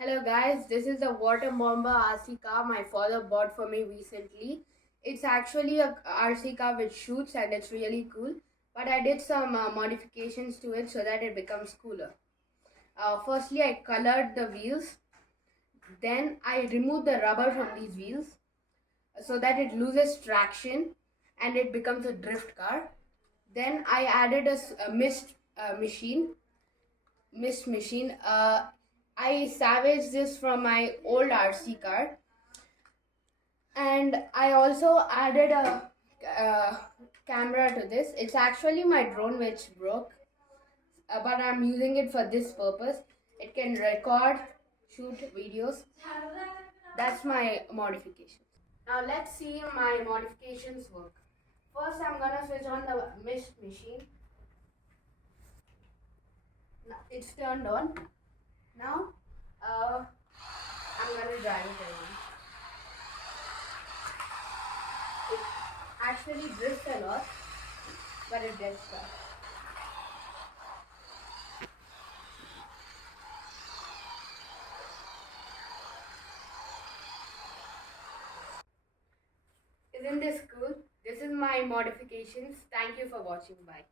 Hello guys, this is the water bomba RC car my father bought for me recently. It's actually a RC car which shoots and it's really cool. But I did some modifications to it so that it becomes cooler. Firstly, I colored the wheels. Then I removed the rubber from these wheels so that it loses traction and it becomes a drift car. Then I added a mist machine. I salvaged this from my old RC car, and I also added a camera to this. It's actually my drone which broke, but I'm using it for this purpose. It can record, shoot videos. That's my modifications. Now let's see my modifications work. First, I'm gonna switch on the mist machine. Now it's turned on. Now, I'm gonna drive it around. It actually drifts a lot, but it gets stuck. Isn't this cool? This is my modifications. Thank you for watching. Bye.